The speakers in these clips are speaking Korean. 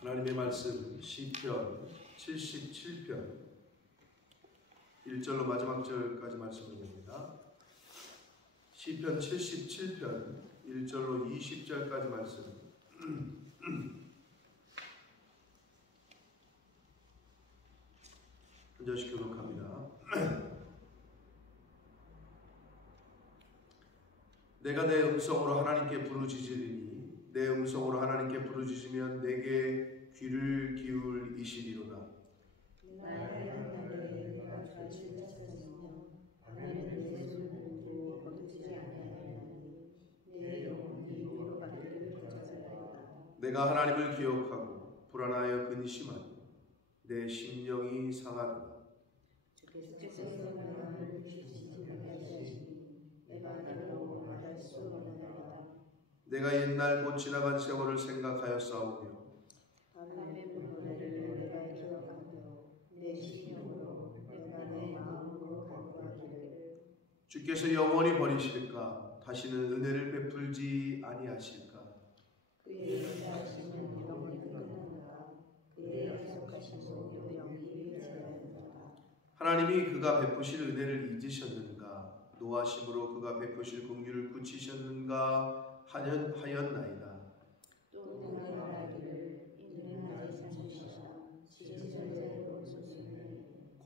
하나님의 말씀 시편 77편 1절로 마지막 절까지 말씀을 봅니다. 시편 77편 1절로 20절까지 말씀 한 절씩 교독합니다. 내가 내 음성으로 하나님께 부르짖으리니 내 음성으로 하나님께 부르짖으면 내게 귀를 기울이시리로다. 내가 하나님을 기억하고 불안하여 근심하니 내 심령이 상하도다. 내가 옛날 곧 지나간 세월을 생각하여 싸우며 주께서 영원히 버리실까? 다시는 은혜를 베풀지 아니하실까? 하나님이 그가 베푸실 은혜를 잊으셨는가? 노하심으로 그가 베푸실 긍휼을 굳히셨는가 하였나이다.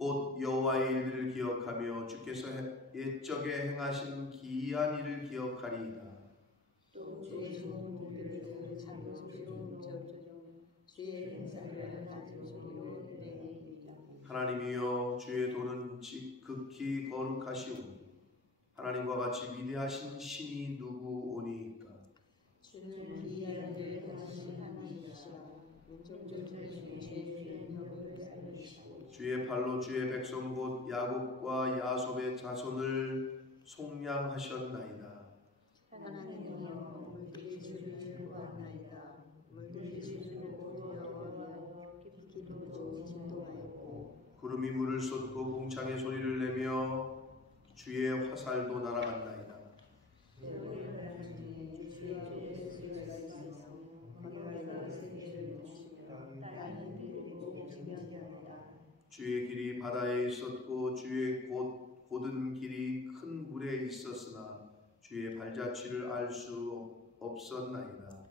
곧 여호와의 일들을 기억하며 주께서 옛적에 행하신 기이한 일을 기억하리이다. 또 주의 좋은 일들을 들을 작은 소리로 주의 행사를 낮은 소리로 내리리라. 하나님이여 주의 도는 극히 거룩하시오니 하나님과 같이 위대하신 신이 누구오니이까? 주는 기이한 일을 행하신 하나님이시라. 문정전 중에 주의 능력을 살리시고 주의 발로 주의 백성 곧 야곱과 야곱의 자손을 속량하셨나이다. 하나님이여 물들이 주를 즐거워하나이다. 물들이 주를 보호하여 깊이로 진동하였고 구름이 물을 쏟고 궁창의 소리를 내며 주의 화살도 날아간나이다. 주의 길이 바다에 있었고 주의 곧은 길이 큰 물에 있었으나 주의 발자취를 알 수 없었나이다.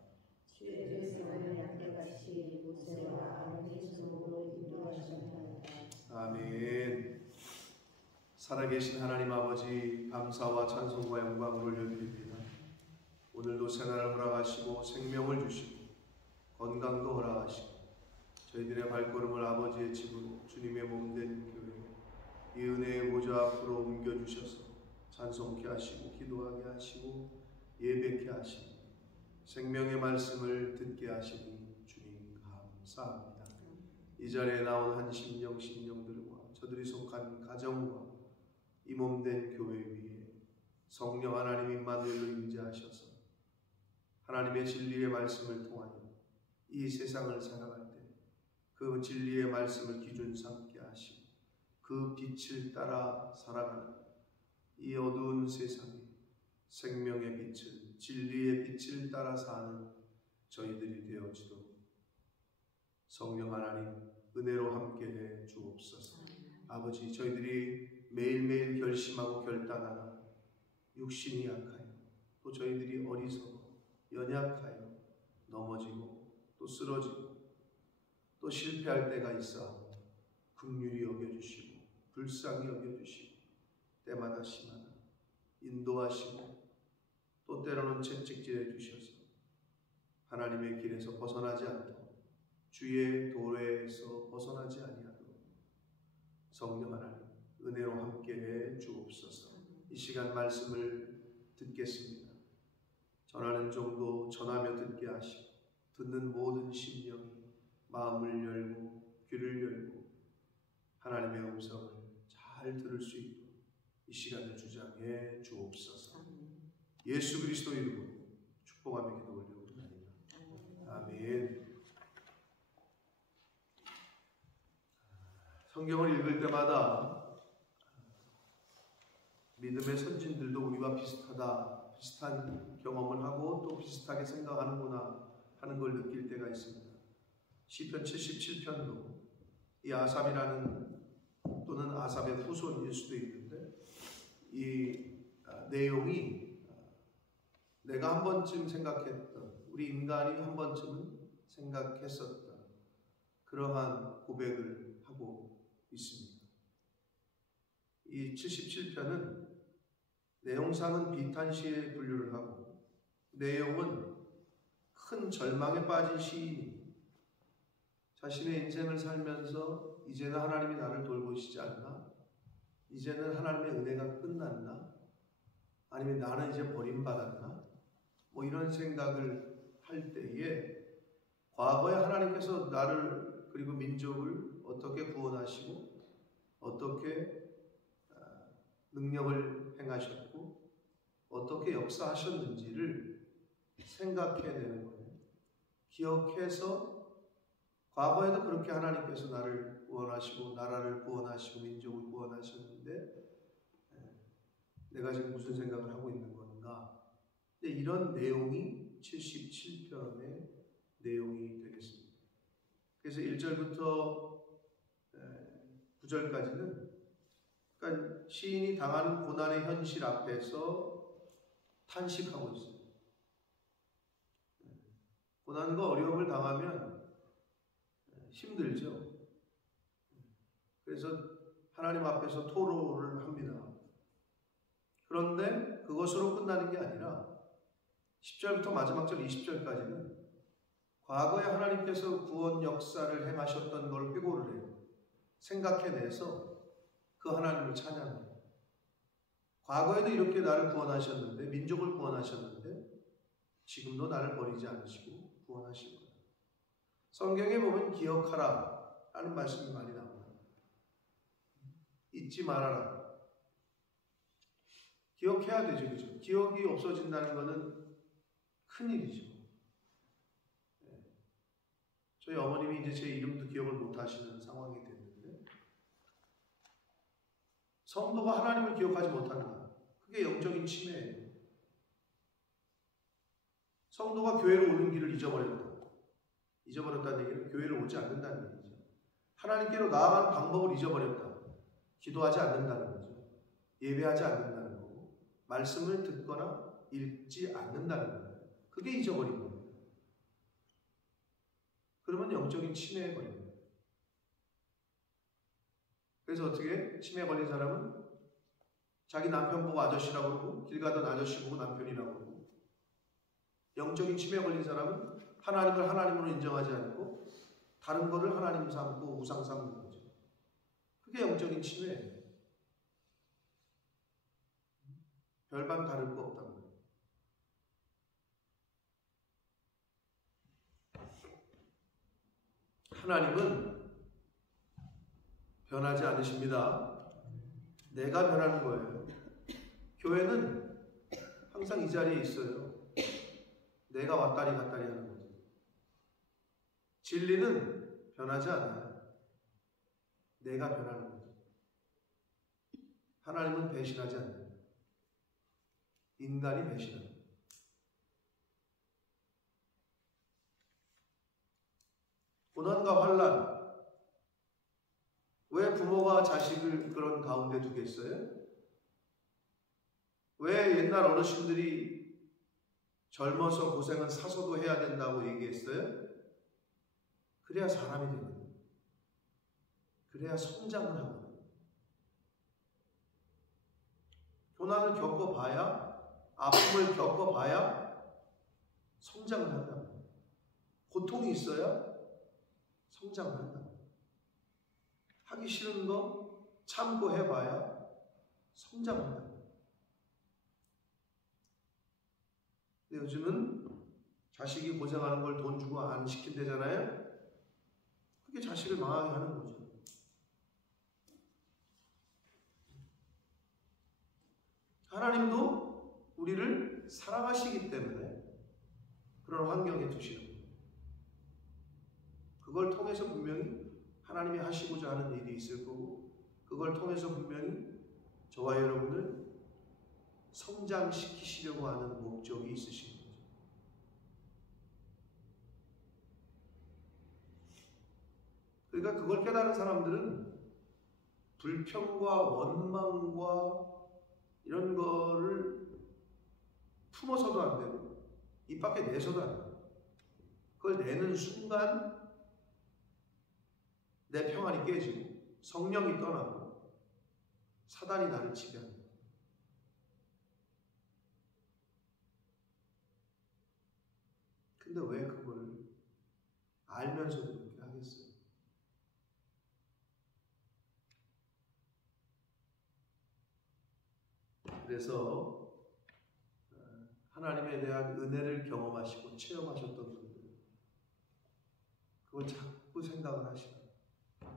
주의 백성을 양떼같이 모세와 아론의 손으로 인도하셨나이다. 아멘. 살아계신 하나님 아버지, 감사와 찬송과 영광을 올려드립니다. 오늘도 새날을 허락하시고 생명을 주시고 건강도 허락하시고 저희들의 발걸음을 아버지의 집으로 주님의 몸된 교회 이 은혜의 보좌 앞으로 옮겨주셔서 찬송케 하시고 기도하게 하시고 예배케 하시고 생명의 말씀을 듣게 하시니 주님 감사합니다. 이 자리에 나온 한 심령들과 저들이 속한 가정과 이 몸된 교회 위에 성령 하나님 임마누엘로 임재하셔서 하나님의 진리의 말씀을 통하여 이 세상을 살아갈 때 그 진리의 말씀을 기준 삼게 하시고 그 빛을 따라 살아가는 이 어두운 세상에 생명의 빛을 진리의 빛을 따라 사는 저희들이 되어지도록 성령 하나님 은혜로 함께해 주옵소서. 아버지, 저희들이 매일매일 결심하고 결단하나 육신이 약하여 또 저희들이 어리석어 연약하여 넘어지고 또 쓰러지고 또 실패할 때가 있어 긍휼히 여겨주시고 불쌍히 여겨주시고 때마다 심하나 인도하시고 또 때로는 채찍질해 주셔서 하나님의 길에서 벗어나지 않도록 주의 도래에서 벗어나지 아니하도록 성령 하나님 은혜로 함께해 주옵소서. 이 시간 말씀을 듣겠습니다. 전하는 종도 전하며 듣게 하시고 듣는 모든 심령이 마음을 열고 귀를 열고 하나님의 음성을 잘 들을 수 있도록 이 시간을 주장해 주옵소서. 예수 그리스도 이름으로 축복하며 기도 올려드립니다. 아멘. 성경을 읽을 때마다 믿음의 선진들도 우리와 비슷한 경험을 하고 또 비슷하게 생각하는구나 하는 걸 느낄 때가 있습니다. 시편 77편도 이 아삽이라는 또는 아삽의 후손일 수도 있는데 이 내용이 내가 한 번쯤 생각했던, 우리 인간이 한 번쯤은 생각했었던 그러한 고백을 하고 있습니다. 이 77편은 내용상은 비탄시에 분류를 하고 내용은 큰 절망에 빠진 시인이 자신의 인생을 살면서 이제는 하나님이 나를 돌보시지 않나? 이제는 하나님의 은혜가 끝났나? 아니면 나는 이제 버림받았나? 뭐 이런 생각을 할 때에 과거에 하나님께서 나를 그리고 민족을 어떻게 구원하시고 어떻게 능력을 행하셨고 어떻게 역사하셨는지를 생각해내는 거예요. 기억해서 과거에도 그렇게 하나님께서 나를 구원하시고 나라를 구원하시고 민족을 구원하셨는데 내가 지금 무슨 생각을 하고 있는 건가? 근데 이런 내용이 77편의 내용이 되겠습니다. 그래서 1절부터 9절까지는 그러니까 시인이 당하는 고난의 현실 앞에서 탄식하고 있어요. 고난과 어려움을 당하면 힘들죠. 그래서 하나님 앞에서 토로를 합니다. 그런데 그것으로 끝나는 게 아니라 10절부터 마지막 절 20절까지는 과거에 하나님께서 구원 역사를 행하셨던 걸 회고를 해요. 생각해내서 그 하나님을 찬양해요. 과거에도 이렇게 나를 구원하셨는데, 민족을 구원하셨는데 지금도 나를 버리지 않으시고 구원하실 거예요. 성경에 보면 기억하라 라는 말씀이 많이 나옵니다. 잊지 말아라. 기억해야 되죠. 그죠? 기억이 없어진다는 것은 큰일이죠. 저희 어머님이 이제 제 이름도 기억을 못 하시는 상황이 됐는데 성도가 하나님을 기억하지 못한다. 그게 영적인 침해예요. 성도가 교회로 오는 길을 잊어버렸다. 잊어버렸다는 얘기는 교회를 오지 않는다는 얘기죠. 하나님께로 나아가는 방법을 잊어버렸다. 기도하지 않는다는 거죠. 예배하지 않는다는 거고 말씀을 듣거나 읽지 않는다는 거예요. 그게 잊어버린 거예요. 그러면 영적인 침해에 걸립니다. 그래서 어떻게 침해에 걸린 사람은 자기 남편 보고 아저씨라고 그러고 길 가던 아저씨 보고 남편이라고 그러고 영적인 침해에 걸린 사람은 하나님을 하나님으로 인정하지 않고 다른 것을 하나님 삼고 우상 삼는 거죠. 그게 영적인 침해예요. 별반 다를 거 없다는 거예요. 하나님은 변하지 않으십니다. 내가 변하는 거예요. 교회는 항상 이 자리에 있어요. 내가 왔다리 갔다리 하는 거죠. 진리는 변하지 않아요. 내가 변하는 거죠. 하나님은 배신하지 않아요. 인간이 배신합니다. 고난과 환난. 왜 부모가 자식을 그런 가운데 두겠어요? 왜 옛날 어르신들이 젊어서 고생은 사서도 해야 된다고 얘기했어요? 그래야 사람이 되거든요. 그래야 성장을 하거든요. 고난을 겪어봐야, 아픔을 겪어봐야 성장을 한다. 고통이 있어야 성장을 한다. 하기 싫은 거 참고 해봐야 성장한다. 근데 요즘은 자식이 고생하는 걸 돈 주고 안 시킨대잖아요. 그게 자식을 망하게 하는 거죠. 하나님도 우리를 사랑하시기 때문에 그런 환경에 두시는 거예요. 그걸 통해서 분명히 하나님이 하시고자 하는 일이 있을 거고 그걸 통해서 분명히 저와 여러분을 성장시키시려고 하는 목적이 있으신 거죠. 우리가 그걸 깨달은 사람들은 불평과 원망과 이런 거를 품어서도 안 되고 입 밖에 내서도 안 돼요. 그걸 내는 순간 내 평안이 깨지고 성령이 떠나고 사단이 나를 지배합니다. 근데 왜 그걸 알면서도 그렇게 하겠어요? 그래서 하나님에 대한 은혜를 경험하시고 체험하셨던 분들, 그걸 자꾸 생각을 하시고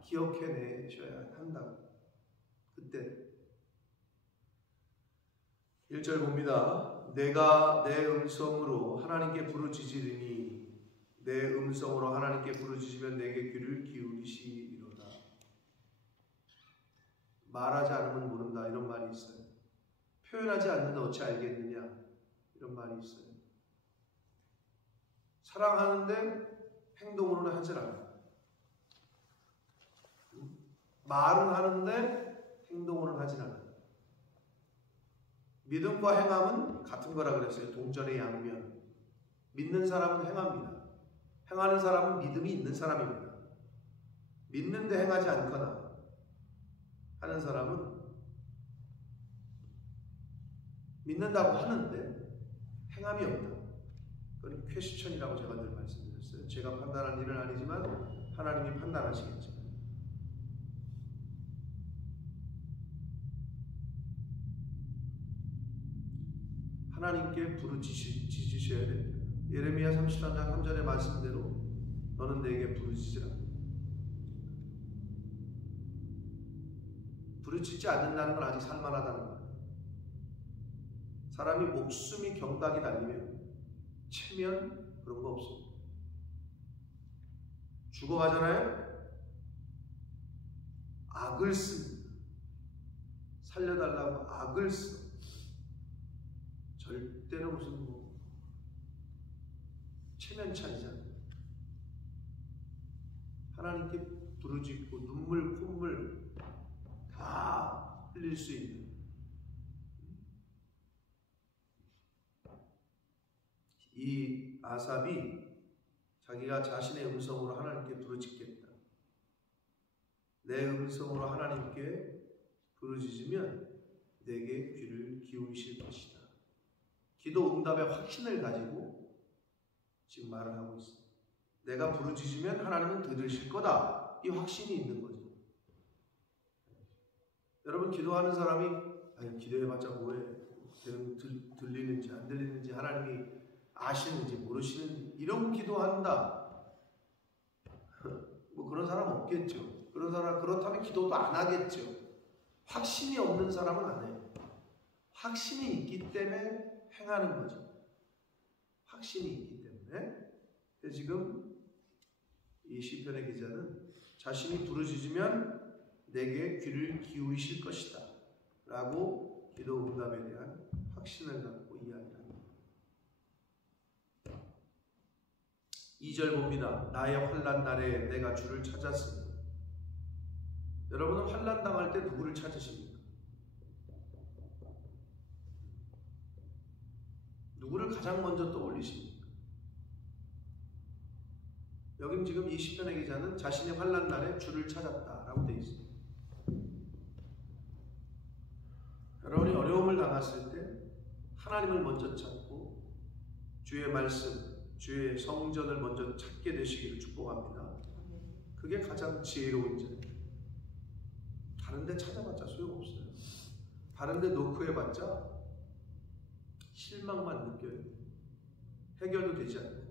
기억해내셔야 한다고. 그때 1절 봅니다. 내가 내 음성으로 하나님께 부르짖으리니 내 음성으로 하나님께 부르짖으면 내게 귀를 기울이시리로다. 말하지 않으면 모른다, 이런 말이 있어요. 표현하지 않는데 어찌 알겠느냐, 이런 말이 있어요. 사랑하는데 행동으로는 하질 않아요. 말은 하는데 행동으로는 하진 않아요. 믿음과 행함은 같은 거라 그랬어요. 동전의 양면. 믿는 사람은 행합니다. 행하는 사람은 믿음이 있는 사람입니다. 믿는데 행하지 않거나 하는 사람은 믿는다고 하는데 행함이 없다. 그건 퀘스천이라고 제가 늘 말씀드렸어요. 제가 판단한 일은 아니지만 하나님이 판단하시겠죠. 하나님께 부르짖으셔야 됩니다. 예레미야 33장 3절의 말씀대로 너는 내게 부르짖으라. 부르짖지 않는다는 건 아직 살만하다는 거예요. 사람이 목숨이 경각이 달리면 체면 그런 거 없어요. 죽어가잖아요. 악을 씁니다. 살려달라고 악을 써. 절대로 무슨 체면 차리지 않아요. 하나님께 부르짖고 눈물 콧물 다 흘릴 수 있는 이 아삽이 자기가 자신의 음성으로 하나님께 부르짖겠다. 내 음성으로 하나님께 부르짖으면 내게 귀를 기울이실 것이다. 기도 응답의 확신을 가지고 지금 말을 하고 있습니다. 내가 부르짖으면 하나님은 들으실 거다. 이 확신이 있는 거죠. 여러분, 기도하는 사람이 아니, 기도해봤자 뭐해. 들리는지 안 들리는지 하나님이 아시는지 모르시는지 이런 기도한다. 뭐 그런 사람 없겠죠. 그런 사람 그렇다면 기도도 안 하겠죠. 확신이 없는 사람은 안 해요. 확신이 있기 때문에 행하는 거죠. 확신이 있기 때문에. 그래서 지금 이 시편의 기자는 자신이 부르짖으면 내게 귀를 기울이실 것이다 라고 기도 응답에 대한 확신을 갖고 이야기합니다. 2절 봅니다. 나의 환난 날에 내가 주를 찾았으니. 여러분은 환난 당할 때 누구를 찾으십니까? 누구를 가장 먼저 떠올리십니까? 여긴 지금 이 시편의 기자는 자신의 환난 날에 주를 찾았다라고 되어 있습니다. 여러분이 어려움을 당했을 때 하나님을 먼저 찾고 주의 말씀, 주의 성전을 먼저 찾게 되시기를 축복합니다. 그게 가장 지혜로운 자예요. 다른 데 찾아봤자 소용없어요. 다른 데 노크해봤자 실망만 느껴요. 해결도 되지 않고.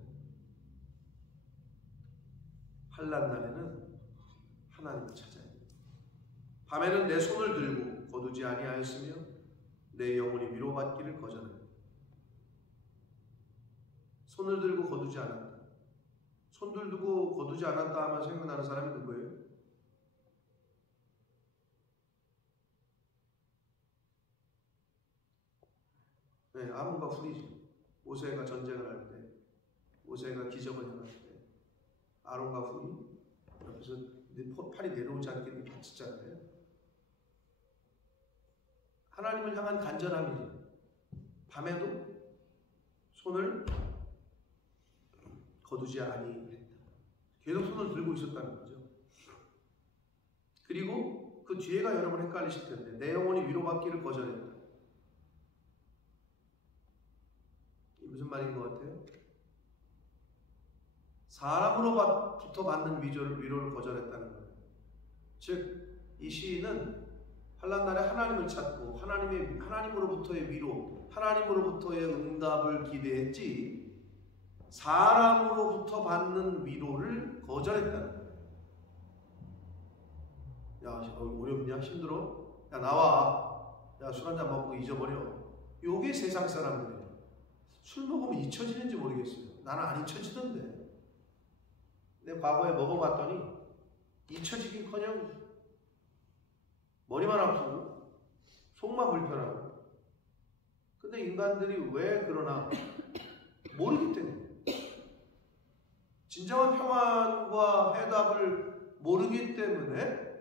환난 날에는 하나님을 찾아야 돼요. 밤에는 내 손을 들고 거두지 아니하였으며 내 영혼이 위로받기를 거절합니다. 손을 들고 거두지 않았다. 손들 두고 거두지 않았다 하면 생각나는 사람이 누구예요? 네, 아론과 훌이죠. 모세가 전쟁을 할 때, 모세가 기적을 행할 때, 아론과 훌이 옆에서 근데 팔이 내려오지 않게 받쳤잖아요. 하나님을 향한 간절함이지. 밤에도 손을 거두지 아니했다. 계속 손을 들고 있었다는 거죠. 그리고 그 뒤에가 여러분 헷갈리실 텐데, 내 영혼이 위로받기를 거절했다. 이게 무슨 말인 것 같아요? 사람으로부터 받는 위로를 거절했다는 거예요. 즉, 이 시인은 환난날에 하나님을 찾고 하나님으로부터의 위로, 하나님으로부터의 응답을 기대했지 사람으로부터 받는 위로를 거절했다는 거예요. 야, 어렵냐? 힘들어? 야, 나와. 야, 술 한잔 먹고 잊어버려. 요게 세상 사람들이에요. 술 먹으면 잊혀지는지 모르겠어요. 나는 안 잊혀지던데. 근데 과거에 먹어봤더니 잊혀지긴커녕 머리만 아프고 속만 불편하고. 근데 인간들이 왜 그러나 모르기 때문에, 진정한 평안과 해답을 모르기 때문에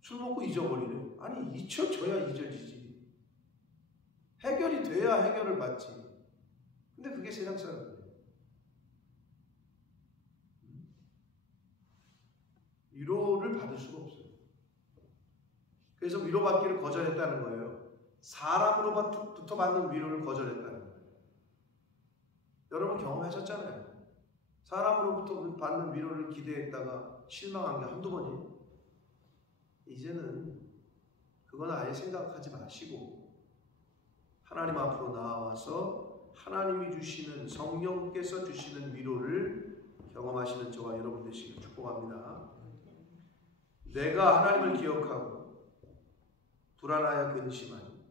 술 먹고 잊어버리네. 아니, 잊혀져야 잊어지지. 해결이 돼야 해결을 받지. 근데 그게 세상 사람이에요. 위로를 받을 수가 없어요. 그래서 위로받기를 거절했다는 거예요. 사람으로부터 받는 위로를 거절했다는 거예요. 여러분 경험하셨잖아요. 사람으로부터 받는 위로를 기대했다가 실망한 게 한두 번이에요. 이제는 그건 아예 생각하지 마시고 하나님 앞으로 나와서 하나님이 주시는, 성령께서 주시는 위로를 경험하시는 저와 여러분 되시길 축복합니다. 내가 하나님을 기억하고 불안하여 근심하니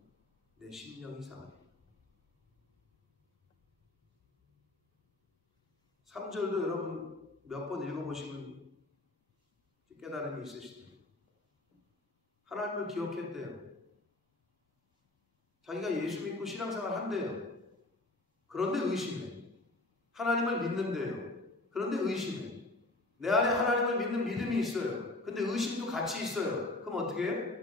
내 심령이 상하니. 3절도 여러분 몇 번 읽어보시면 깨달음이 있으시죠. 하나님을 기억했대요. 자기가 예수 믿고 신앙생활 한대요. 그런데 의심해. 하나님을 믿는데요. 그런데 의심해. 내 안에 하나님을 믿는 믿음이 있어요. 근데 의심도 같이 있어요. 그럼 어떻게 해?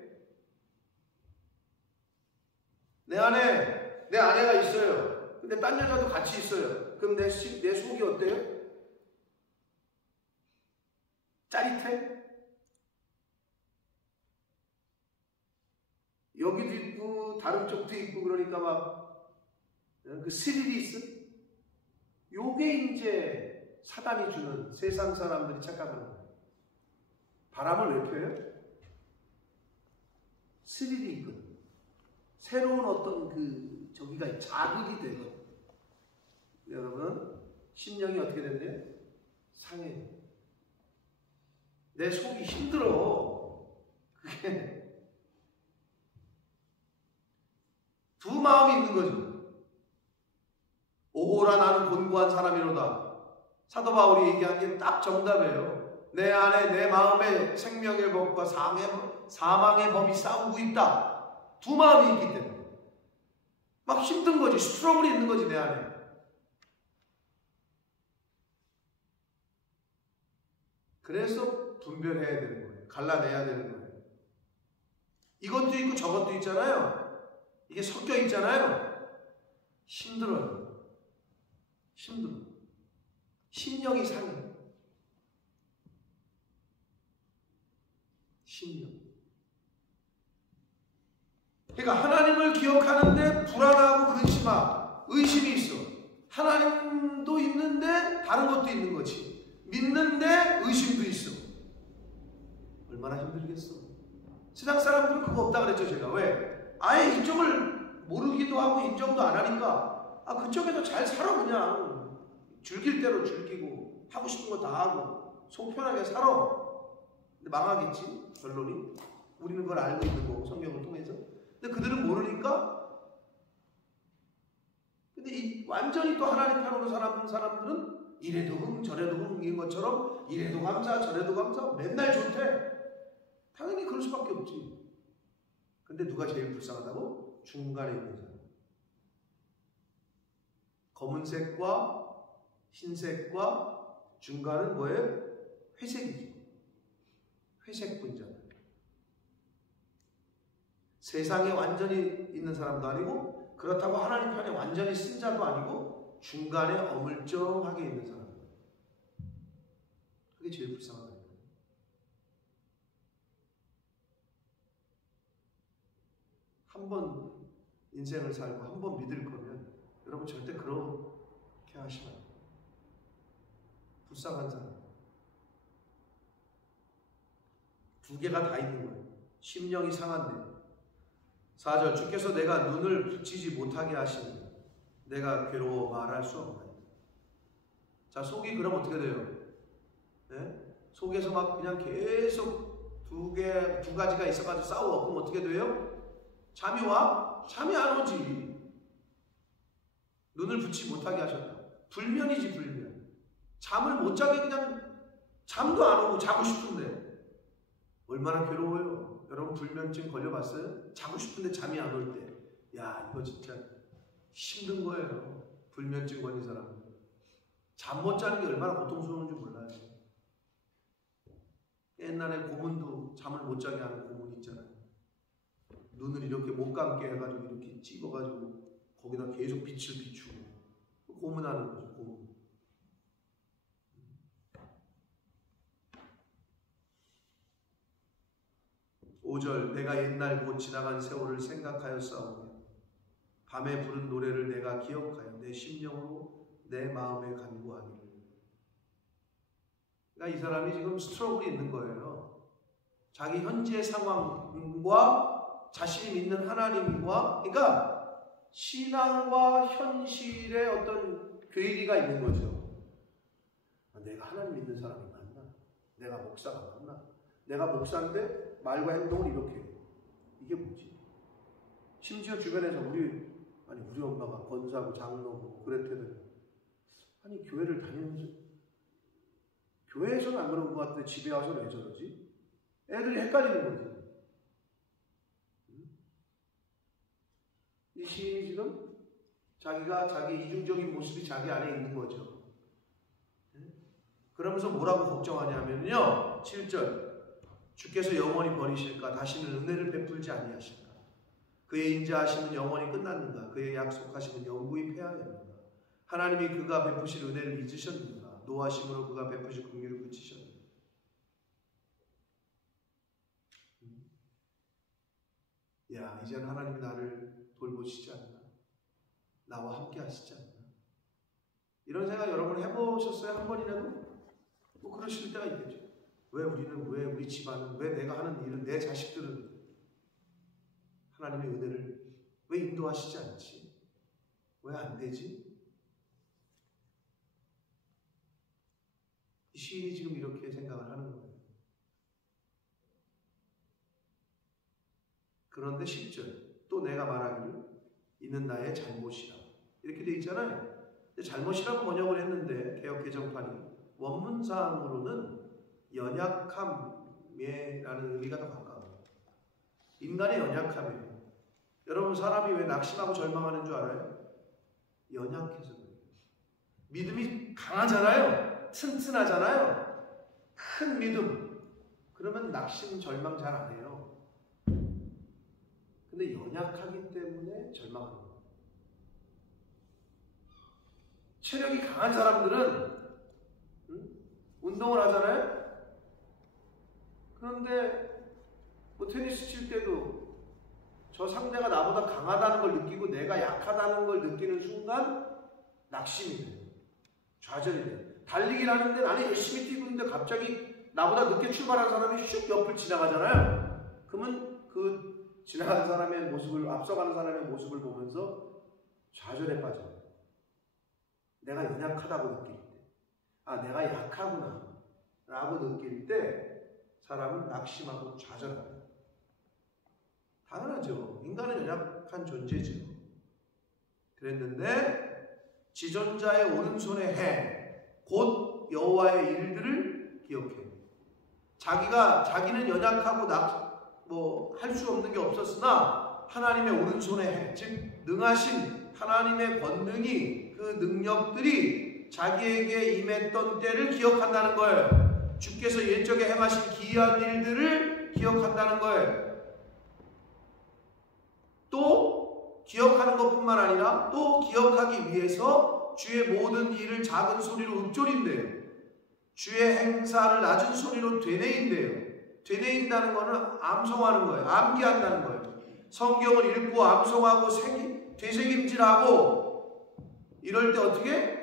내 안에 내 아내가 있어요. 근데 딴 여자도 같이 있어요. 그럼 내 속이 어때요? 짜릿해? 여기도 있고 다른 쪽도 있고 그러니까 막 그 스릴이 있어? 요게 이제 사단이 주는, 세상 사람들이 착각하는 거예요. 바람을 왜 펴요? 스릴이 있거든. 새로운 어떤 저기가 자극이 되거든. 여러분, 심령이 어떻게 된대요? 상해요. 내 속이 힘들어. 그게 두 마음이 있는 거죠. 오호라 나는 곤고한 사람이로다. 사도 바울이 얘기한 게 딱 정답이에요. 내 안에 내 마음에 생명의 법과 사망의 법이 싸우고 있다. 두 마음이 있기 때문에 막 힘든 거지. 스트러글이 있는 거지 내 안에. 그래서 분별해야 되는 거예요. 갈라내야 되는 거예요. 이것도 있고 저것도 있잖아요. 이게 섞여 있잖아요. 힘들어요. 힘들어. 심령이 상해. 심령. 그러니까 하나님을 기억하는데 불안하고 근심하고 의심이 있어. 하나님도 있는데 다른 것도 있는 거지. 믿는데 의심도 있어. 얼마나 힘들겠어. 세상 사람들은 그거 없다 그랬죠 제가. 왜? 아예 이쪽을 모르기도 하고 인정도 안 하니까 그쪽에서 잘 살아. 그냥 즐길 대로 즐기고 하고 싶은 거 다 하고 속 편하게 살아. 근데 망하겠지 결론이. 우리는 그걸 알고 있는 거고 성경을 통해서. 근데 그들은 모르니까. 근데 완전히 또 하나님 편으로 살아가는 사람들은 이래도 흥 저래도 흥인 것처럼 이래도 감사 저래도 감사 맨날 좋대. 당연히 그럴 수밖에 없지. 근데 누가 제일 불쌍하다고? 중간에 있는 사람. 검은색과 흰색과 중간은 뭐예요? 회색이죠. 회색 분자. 세상에 완전히 있는 사람도 아니고 그렇다고 하나님 편에 완전히 쓴 자도 아니고 중간에 어물쩡하게 있는 사람. 그게 제일 불쌍하다. 한 번 인생을 살고 한 번 믿을 거면 여러분 절대 그렇게 하시면 안 돼요. 불쌍한 사람. 두 개가 다 있는 거예요. 심령이 상한데 4절 주께서 내가 눈을 붙이지 못하게 하시니 내가 괴로워 말할 수 없나요. 자, 속이 그럼 어떻게 돼요? 네? 속에서 막 그냥 계속 두 가지가 있어가지고 싸워. 그럼 어떻게 돼요? 잠이 와? 잠이 안 오지. 눈을 붙이지 못하게 하셨다. 불면이지, 불면. 잠을 못 자게 그냥 잠도 안 오고 자고 싶은데 얼마나 괴로워요. 여러분 불면증 걸려봤어요? 자고 싶은데 잠이 안 올 때. 야, 이거 진짜 힘든 거예요. 불면증 걸린 사람은. 잠 못 자는 게 얼마나 고통스러운지 몰라요. 옛날에 고문도 잠을 못 자게 하는 고문 있잖아요. 눈을 이렇게 못 감게 해가지고 이렇게 찍어가지고 거기다 계속 빛을 비추고 고문하는 거죠. 고문. 5절 내가 옛날 곧 지나간 세월을 생각하여 싸우며 밤에 부른 노래를 내가 기억하여 내 심령으로 내 마음에 간구하기를. 그러니까 이 사람이 지금 스트러글이 있는 거예요. 자기 현재 상황과 자신이 믿는 하나님과, 그러니까 신앙과 현실의 어떤 괴리가 있는 거죠. 내가 하나님 믿는 사람이 맞나? 내가 목사가 맞나? 내가 목사인데 말과 행동을 이렇게 해요. 이게 뭐지? 심지어 주변에서 우리 엄마가 권사고 장로고 그랬대는 아니 교회를 다니면서 교회에서는 안 그런 것 같은데 집에 와서 왜 저러지? 애들이 헷갈리는 거지. 이 시인이 지금 자기가 자기 이중적인 모습이 자기 안에 있는 거죠. 그러면서 뭐라고 걱정하냐면요. 7절 주께서 영원히 버리실까? 다시는 은혜를 베풀지 아니하실까? 그의 인자하심은 영원히 끝났는가? 그의 약속하심은 영구히 폐하였는가? 하나님이 그가 베푸실 은혜를 잊으셨는가? 노하심으로 그가 베푸실 긍휼을 그치셨는가? 야, 이제는 하나님이 나를 돌보시지 않나? 나와 함께 하시지 않나? 이런 생각 여러분 해보셨어요? 한 번이라도? 뭐 그러실 때가 있겠죠. 왜 우리 집안은, 왜 내가 하는 일은, 내 자식들은 하나님의 은혜를 왜 인도하시지 않지? 왜 안 되지? 이 시인이 지금 이렇게 생각을 하는 거예요. 그런데 10절 또 내가 말하기를 이는 나의 잘못이라 이렇게 돼 있잖아요. 잘못이라고 번역을 했는데 개역 개정판이 원문상으로는 연약함이라는 의미가 더 가까워요. 인간의 연약함이에요. 여러분 사람이 왜 낙심하고 절망하는 줄 알아요? 연약해서 그래요. 믿음이 강하잖아요. 튼튼하잖아요. 큰 믿음. 그러면 낙심, 절망 잘 안 해요. 근데 연약하기 때문에 절망하는 거예요. 체력이 강한 사람들은 운동을 하잖아요. 그런데 뭐 테니스 칠 때도 저 상대가 나보다 강하다는 걸 느끼고 내가 약하다는 걸 느끼는 순간 낙심이 돼요. 좌절이 돼요. 달리기를 하는데 나는 열심히 뛰고 있는데 갑자기 나보다 늦게 출발한 사람이 슉 옆을 지나가잖아요. 그러면 그 지나가는 사람의 모습을, 앞서가는 사람의 모습을 보면서 좌절에 빠져요. 내가 연약하다고 느낄 때, 아 내가 약하구나 라고 느낄 때 사람은 낙심하고 좌절합니다. 당연하죠. 인간은 연약한 존재죠. 그랬는데 지존자의 오른손의 해, 곧 여호와의 일들을 기억해. 자기는 연약하고 할 수 없는 게 없었으나 하나님의 오른손의 해, 즉 능하신 하나님의 권능이, 그 능력들이 자기에게 임했던 때를 기억한다는 거예요. 주께서 옛적에 행하신 기이한 일들을 기억한다는 거예요. 또 기억하는 것뿐만 아니라 또 기억하기 위해서 주의 모든 일을 작은 소리로 읊조린대요. 주의 행사를 낮은 소리로 되뇌인대요. 되뇌인다는 것은 암송하는 거예요. 암기한다는 거예요. 성경을 읽고 암송하고 되새김질하고 이럴 때 어떻게?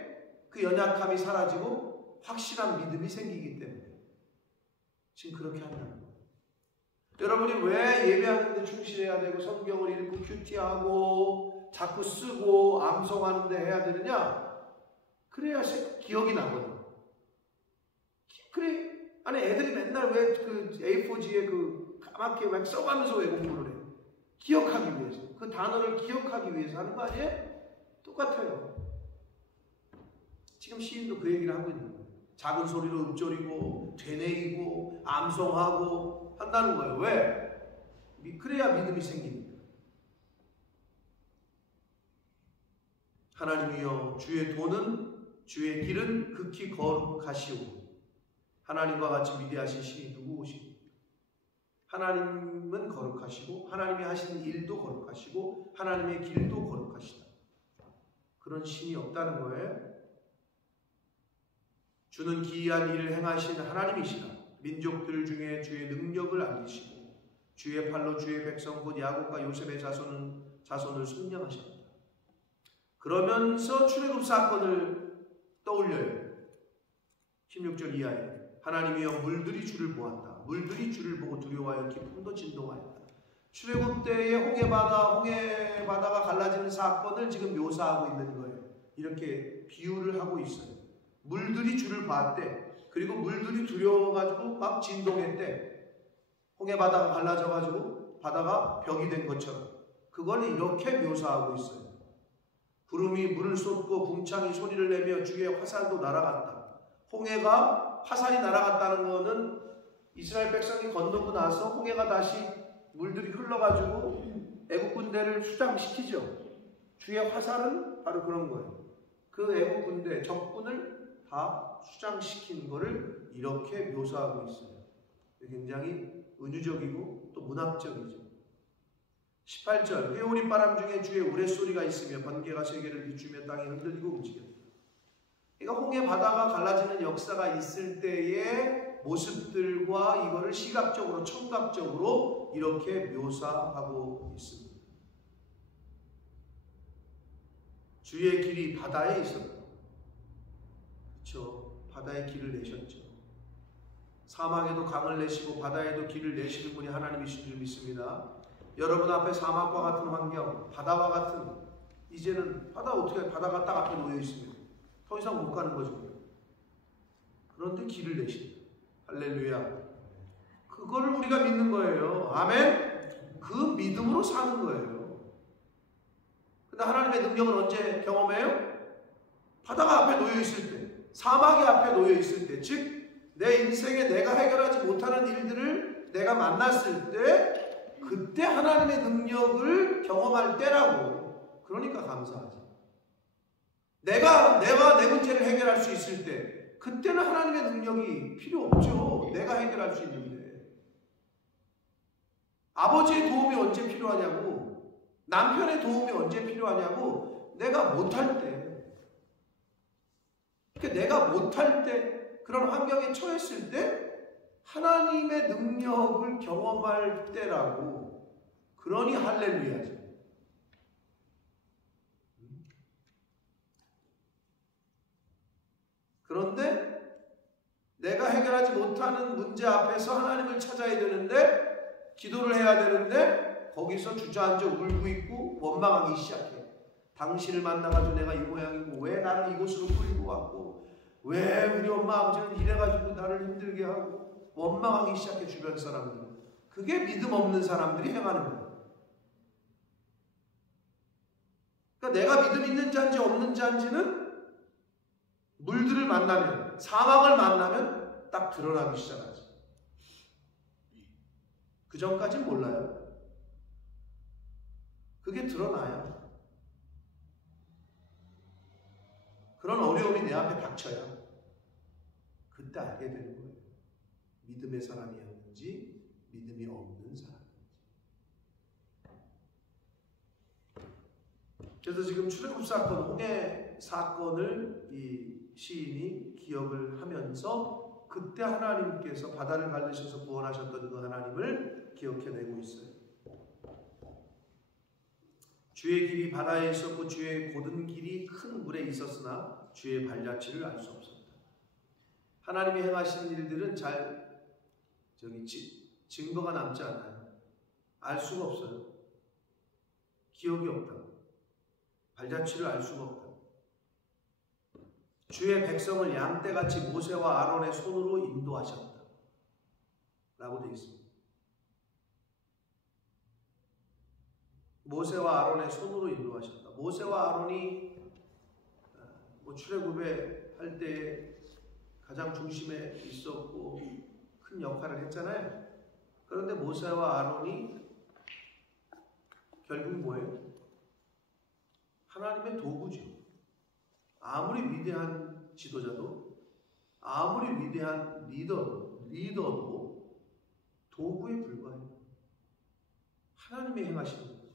그 연약함이 사라지고 확실한 믿음이 생기기 때문에 지금 그렇게 한다는 거예요. 여러분이 왜 예배하는데 충실해야 되고 성경을 읽고 큐티하고 자꾸 쓰고 암송하는데 해야 되느냐? 그래야 기억이 나거든. 그래, 아니 애들이 맨날 왜 그 A4지에 그 까맣게 막 써가면서 왜 공부를 해? 기억하기 위해서. 그 단어를 기억하기 위해서 하는 거 아니에요? 똑같아요. 지금 시인도 그 얘기를 하고 있는 거예요. 작은 소리로 읊조리고 되뇌이고 암송하고 한다는 거예요. 왜? 그래야 믿음이 생기니까. 하나님이여, 주의 도는 주의 길은 극히 거룩하시오. 하나님과 같이 위대하신 신이 누구오시오? 하나님은 거룩하시고 하나님이 하시는 일도 거룩하시고 하나님의 길도 거룩하시다. 그런 신이 없다는 거예요. 주는 기이한 일을 행하신 하나님이시다. 민족들 중에 주의 능력을 알리시고 주의 팔로 주의 백성 곧 야곱과 요셉의 자손을 승령하셨다. 그러면서 출애굽 사건을 떠올려요. 16절 이하에 하나님이여, 물들이 주를 보았다. 물들이 주를 보고 두려워하여 기쁨도 진동하였다. 출애굽 때의 홍해바다가 갈라지는 사건을 지금 묘사하고 있는 거예요. 이렇게 비유를 하고 있어요. 물들이 주를 봤대. 그리고 물들이 두려워가지고 막 진동했대. 홍해바다가 갈라져가지고 바다가 벽이 된 것처럼. 그걸 이렇게 묘사하고 있어요. 구름이 물을 쏟고 궁창이 소리를 내며 주의 화살도 날아갔다. 홍해가 화살이 날아갔다는 것은 이스라엘 백성이 건너고 나서 홍해가 다시 물들이 흘러가지고 애국 군대를 수장시키죠. 주의 화살은 바로 그런 거예요. 그 애국 군대, 적군을 다 수장시킨 거를 이렇게 묘사하고 있어요. 굉장히 은유적이고 또 문학적이죠. 18절 회오리 바람 중에 주의 우레소리가 있으며 번개가 세계를 비추며 땅이 흔들리고 움직였다. 그러니까 홍해 바다가 갈라지는 역사가 있을 때의 모습들과 이거를 시각적으로 청각적으로 이렇게 묘사하고 있습니다. 주의 길이 바다에 있었다. 그렇죠. 바다에 길을 내셨죠. 사막에도 강을 내시고 바다에도 길을 내시는 분이 하나님이신 줄 믿습니다. 여러분 앞에 사막과 같은 환경, 바다와 같은, 이제는 바다가 딱 앞에 놓여 있으면 더 이상 못 가는 거죠. 그런데 길을 내신다. 할렐루야. 그거를 우리가 믿는 거예요. 아멘. 그 믿음으로 사는 거예요. 근데 하나님의 능력을 언제 경험해요? 바다가 앞에 놓여 있을 때, 사막이 앞에 놓여 있을 때, 즉 내 인생에 내가 해결하지 못하는 일들을 내가 만났을 때, 그때 하나님의 능력을 경험할 때라고. 그러니까 감사하지. 내가 내 문제를 해결할 수 있을 때, 그때는 하나님의 능력이 필요 없죠. 내가 해결할 수 있는데. 아버지의 도움이 언제 필요하냐고, 남편의 도움이 언제 필요하냐고, 내가 못할 때. 그러니까 내가 못할 때, 그런 환경에 처했을 때 하나님의 능력을 경험할 때라고. 그러니 할렐루야죠. 그런데 내가 해결하지 못하는 문제 앞에서 하나님을 찾아야 되는데, 기도를 해야 되는데 거기서 주저앉아 울고 있고 원망하기 시작해. 당신을 만나가지고 내가 이 모양이고, 왜 나를 이곳으로 끌고 왔고, 왜 우리 엄마 아버지는 이래가지고 나를 힘들게 하고, 원망하기 시작해. 주변 사람들. 그게 믿음 없는 사람들이 행하는 거예요. 그러니까 내가 믿음 있는 자인지 없는 자인지는 물들을 만나면, 사막을 만나면 딱 드러나기 시작하죠. 그 전까지는 몰라요. 그게 드러나요. 그런 어려움이 내 앞에 닥쳐요. 그때 알게 되는 거예요. 믿음의 사람이었는지 믿음이 없는 사람. 그래서 지금 출애굽 사건, 홍해 사건을 이 시인이 기억을 하면서 그때 하나님께서 바다를 갈르셔서 구원하셨던 그 하나님을 기억해내고 있어요. 주의 길이 바다에 있었고 주의 곧은 길이 큰 물에 있었으나 주의 발자취를 알 수 없었다. 하나님이 행하신 일들은 잘 증거가 남지 않아요. 알 수가 없어요. 기억이 없다. 발자취를 알 수가 없다. 주의 백성을 양떼같이 모세와 아론의 손으로 인도하셨다. 라고 되어 있습니다. 모세와 아론의 손으로 인도하셨다. 모세와 아론이 출애굽에 할 때 가장 중심에 있었고 큰 역할을 했잖아요. 그런데 모세와 아론이 결국 뭐예요? 하나님의 도구죠. 아무리 위대한 지도자도, 아무리 위대한 리더도 도구에 불과해요. 하나님이 행하시는 거죠.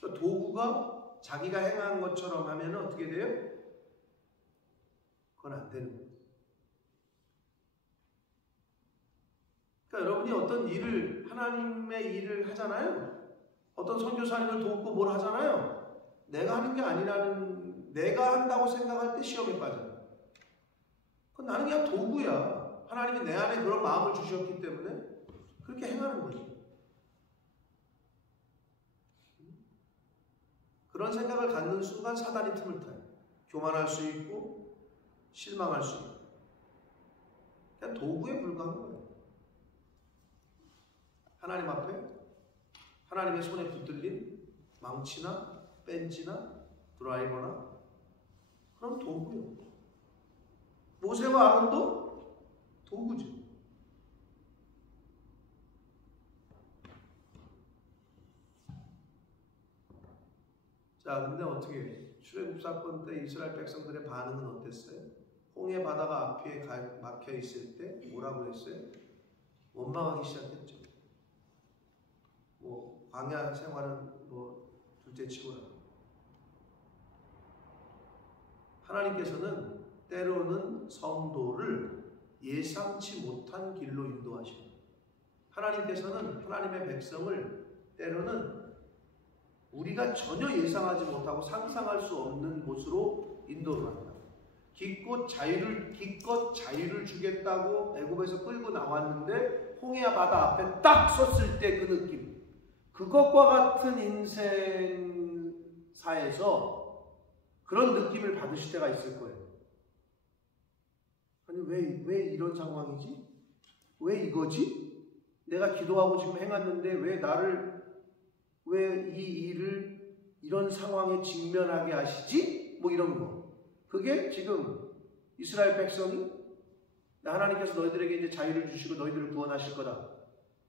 그러니까 도구가 자기가 행한 것처럼 하면 어떻게 돼요? 그건 안 되는 거예요. 그러니까 여러분이 어떤 일을, 하나님의 일을 하잖아요. 어떤 선교사님을 돕고 뭘 하잖아요. 내가 하는 게 아니라는, 내가 한다고 생각할 때 시험에 빠져요. 그건 나는 그냥 도구야. 하나님이 내 안에 그런 마음을 주셨기 때문에 그렇게 행하는 거지. 그런 생각을 갖는 순간 사단이 틈을 타요. 교만할 수 있고 실망할 수 있고. 그냥 도구에 불과한 거예요. 하나님 앞에 하나님의 손에 붙들린 망치나 벤치나 드라이버나 그런 도구요. 모세와 아론도 도구죠. 자, 근데 어떻게 출애굽 사건 때 이스라엘 백성들의 반응은 어땠어요? 홍해 바다가 앞에 막혀 있을 때 뭐라고 했어요? 원망하기 시작했죠. 광야 생활은 둘째치고라. 하나님께서는 때로는 성도를 예상치 못한 길로 인도하십니다. 하나님께서는 하나님의 백성을 때로는 우리가 전혀 예상하지 못하고 상상할 수 없는 곳으로 인도를 합니다. 기껏 자유를 주겠다고 애굽에서 끌고 나왔는데 홍해 바다 앞에 딱 섰을 때 그 느낌, 그것과 같은 인생사에서 그런 느낌을 받으실 때가 있을 거예요. 아니 왜 이런 상황이지? 왜 이거지? 내가 기도하고 지금 행했는데 왜 이 일을 이런 상황에 직면하게 하시지? 이런 거. 그게 지금 이스라엘 백성이 하나님께서 너희들에게 이제 자유를 주시고 너희들을 구원하실 거다.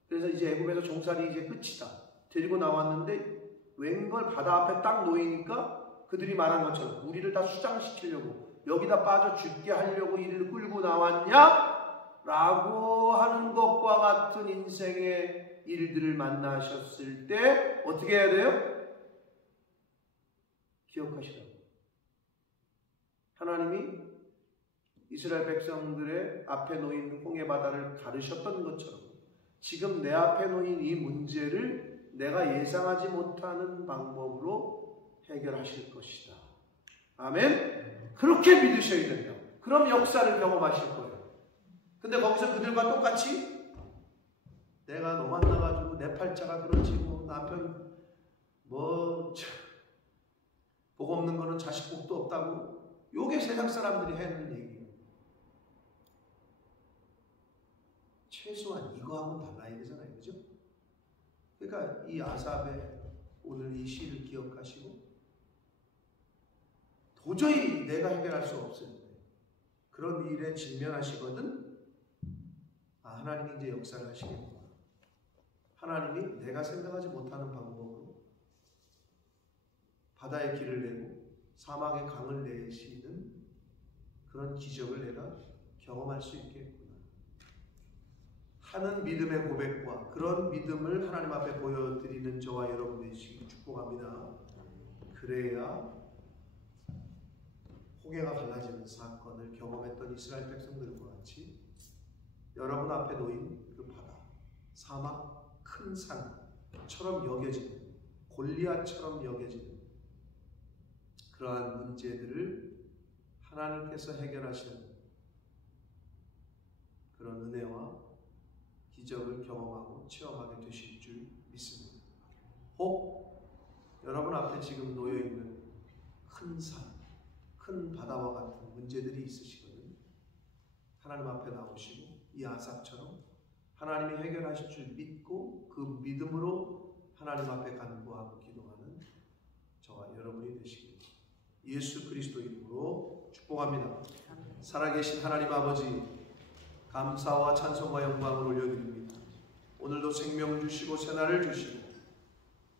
그래서 이제 애굽에서 종살이 이제 끝이다. 데리고 나왔는데 웬걸 바다 앞에 딱 놓이니까 그들이 말한 것처럼 우리를 다 수장시키려고 여기다 빠져 죽게 하려고 이를 끌고 나왔냐? 라고 하는 것과 같은 인생의 일들을 만나셨을 때 어떻게 해야 돼요? 기억하시라고. 하나님이 이스라엘 백성들의 앞에 놓인 홍해 바다를 가르셨던 것처럼 지금 내 앞에 놓인 이 문제를 내가 예상하지 못하는 방법으로 해결하실 것이다. 아멘? 그렇게 믿으셔야 된다. 그럼 역사를 경험하실 거예요. 근데 거기서 그들과 똑같이 내가 너 만나가지고 내 팔자가 그렇지 남편 복 없는 거는 자식 복도 없다고 요게 세상 사람들이 하는 얘기예요. 최소한 이거하고는 달라야 되잖아요. 그죠? 그러니까 이 아삽의 오늘 이 시를 기억하시고 도저히 내가 해결할 수 없을 때 그런 일에 직면하시거든 하나님이 이제 역사를 하시겠구나. 하나님이 내가 생각하지 못하는 방법으로 바다의 길을 내고 사막의 강을 내시는 그런 기적을 내가 경험할 수 있겠구나 하는 믿음의 고백과 그런 믿음을 하나님 앞에 보여드리는 저와 여러분 되시길 축복합니다. 그래야 홍해가 갈라지는 사건을 경험했던 이스라엘 백성들과 같이 여러분 앞에 놓인 그 바다, 사막, 큰 산처럼 여겨지는, 골리앗처럼 여겨지는 그러한 문제들을 하나님께서 해결하시는 그런 은혜와 기적을 경험하고 체험하게 되실 줄 믿습니다. 혹 여러분 앞에 지금 놓여있는 큰 산, 큰 바다와 같은 문제들이 있으시거든 하나님 앞에 나오시고 이 아삽처럼 하나님이 해결하실 줄 믿고 그 믿음으로 하나님 앞에 간구하고 기도하는 저와 여러분이 되시길 예수 그리스도 이름으로 축복합니다. 살아계신 하나님 아버지, 감사와 찬송과 영광을 올려드립니다. 오늘도 생명 주시고 새날을 주시고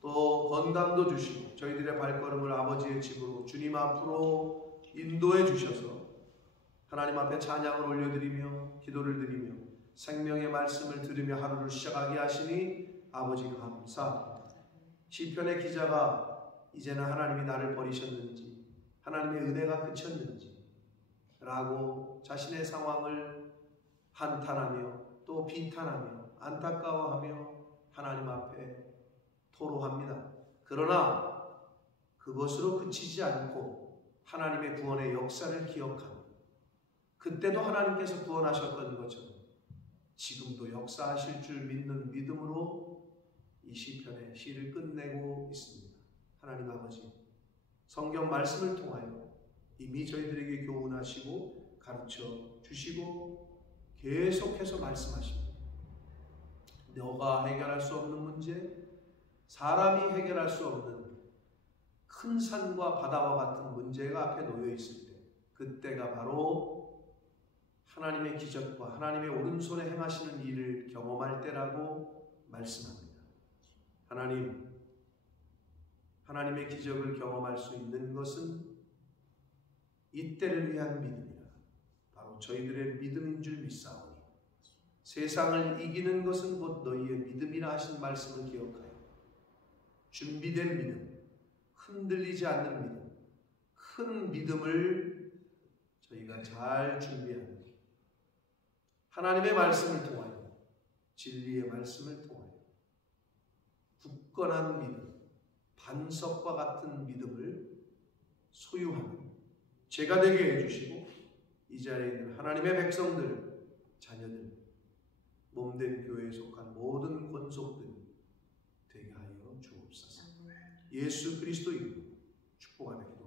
또 건강도 주시고 저희들의 발걸음을 아버지의 집으로 주님 앞으로 인도해 주셔서 하나님 앞에 찬양을 올려드리며 기도를 드리며 생명의 말씀을 들으며 하루를 시작하게 하시니 아버지 감사합니다. 시편의 기자가 이제는 하나님이 나를 버리셨는지 하나님의 은혜가 그쳤는지 라고 자신의 상황을 한탄하며 또 비탄하며 안타까워하며 하나님 앞에 토로합니다. 그러나 그것으로 그치지 않고 하나님의 구원의 역사를 기억하며 그때도 하나님께서 구원하셨던 것처럼 지금도 역사하실 줄 믿는 믿음으로 이 시편의 시를 끝내고 있습니다. 하나님 아버지, 성경 말씀을 통하여 이미 저희들에게 교훈하시고 가르쳐 주시고 계속해서 말씀하십니다. 너가 해결할 수 없는 문제, 사람이 해결할 수 없는 큰 산과 바다와 같은 문제가 앞에 놓여 있을 때 그때가 바로 하나님의 기적과 하나님의 오른손에 행하시는 일을 경험할 때라고 말씀합니다. 하나님의 기적을 경험할 수 있는 것은 이때를 위한 믿음이라 바로 저희들의 믿음인 줄 믿사오니 세상을 이기는 것은 곧 너희의 믿음이라 하신 말씀을 기억하여 준비된 믿음, 흔들리지 않는 믿음, 큰 믿음을 저희가 잘 준비하는 하나님의 말씀을 통하여 진리의 말씀을 통하여 굳건한 믿음, 반석과 같은 믿음을 소유하는 제가 되게 해주시고 이 자리에 있는 하나님의 백성들, 자녀들, 몸된 교회에 속한 모든 권속들이 되게 하여 주옵소서. 예수 그리스도 이름으로 축복하며